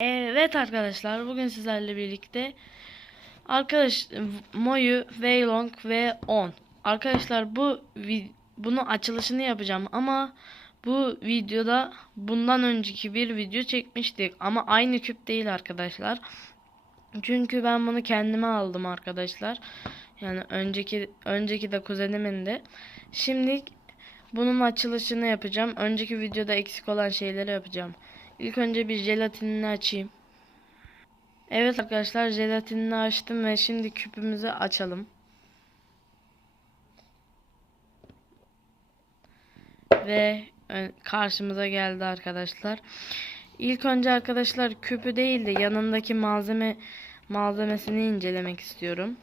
Evet arkadaşlar bugün sizlerle birlikte arkadaş Moyu, Weilong ve On. Arkadaşlar bu bunun açılışını yapacağım ama bu videoda bundan önceki bir video çekmiştik ama aynı küp değil arkadaşlar. Çünkü ben bunu kendime aldım arkadaşlar. Yani önceki önceki de kuzenimin de. Şimdi bunun açılışını yapacağım. Önceki videoda eksik olan şeyleri yapacağım. İlk önce bir jelatinini açayım. Evet arkadaşlar jelatinini açtım ve şimdi küpümüzü açalım. Ve karşımıza geldi arkadaşlar. İlk önce arkadaşlar küpü değil de yanındaki malzeme malzemesini incelemek istiyorum.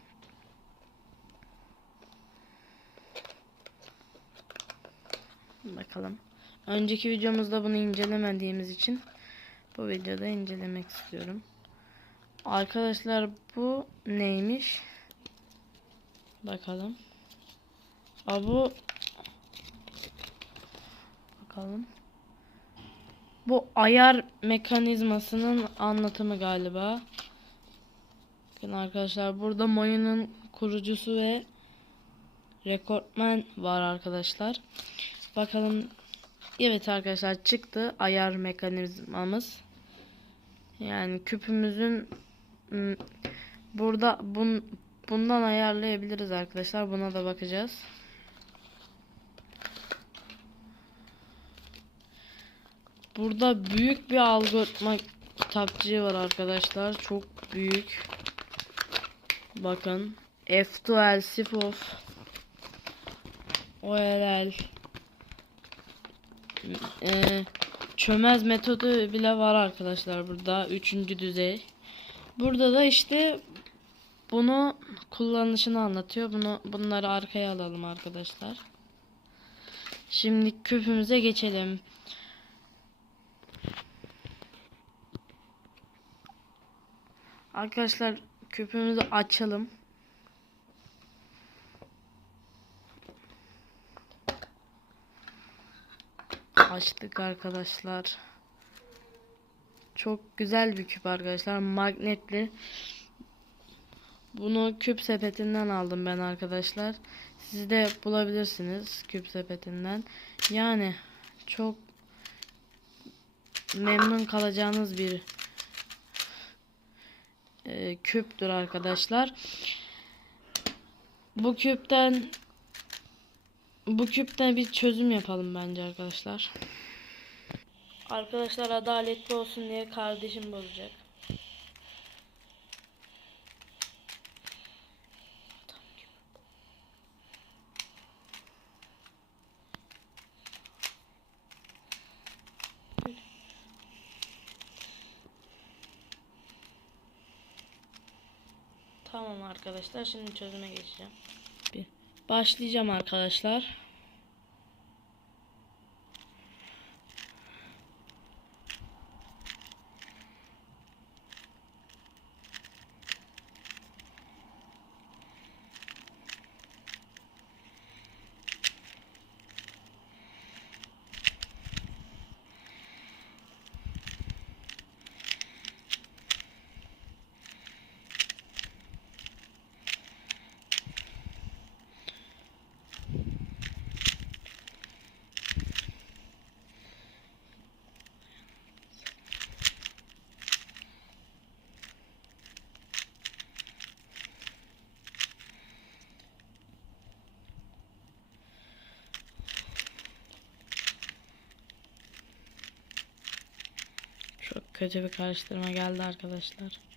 Bakalım. Önceki videomuzda bunu incelemediğimiz için bu videoda incelemek istiyorum. Arkadaşlar bu neymiş? Bakalım. Aa, bu bakalım. Bu ayar mekanizmasının anlatımı galiba. Bakın arkadaşlar burada Moyu'nun kurucusu ve rekortmen var arkadaşlar. Bakalım. Evet arkadaşlar çıktı ayar mekanizmamız. Yani küpümüzün ım, burada bun, bundan ayarlayabiliriz arkadaşlar. Buna da bakacağız. Burada büyük bir algoritma kitapçığı var arkadaşlar. Çok büyük. Bakın. F2L Sifof OLL ee, çömez metodu bile var arkadaşlar burada. Üçüncü düzey. Burada da işte bunu kullanışını anlatıyor. Bunu bunları arkaya alalım arkadaşlar. Şimdi küpümüze geçelim. Arkadaşlar küpümüzü açalım. Açtık arkadaşlar. Çok güzel bir küp arkadaşlar. Magnetli. Bunu küp sepetinden aldım ben arkadaşlar. Siz de bulabilirsiniz küp sepetinden. Yani çok memnun kalacağınız bir e, küptür arkadaşlar. Bu küpten bu küpten bir çözüm yapalım bence arkadaşlar. Arkadaşlar adaletli olsun diye kardeşim bozacak. Tamam arkadaşlar şimdi çözüme geçeceğim. Başlayacağım arkadaşlar. Çok kötü bir karıştırma geldi arkadaşlar.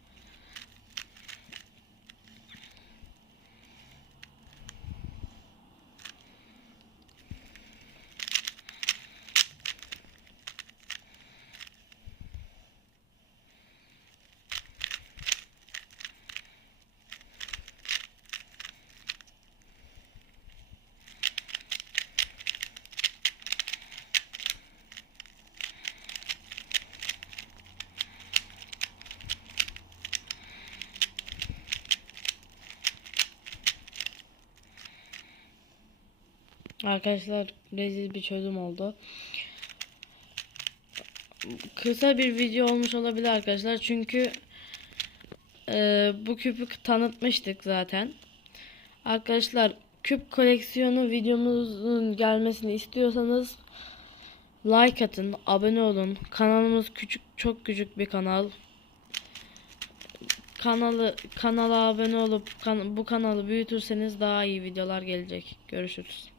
Arkadaşlar rezil bir çözüm oldu. kısa bir video olmuş olabilir arkadaşlar. Çünkü e, bu küpü tanıtmıştık zaten. Arkadaşlar küp koleksiyonu videomuzun gelmesini istiyorsanız like atın, abone olun. Kanalımız küçük, çok küçük bir kanal. Kanalı kanala abone olup kan- bu kanalı büyütürseniz daha iyi videolar gelecek. Görüşürüz.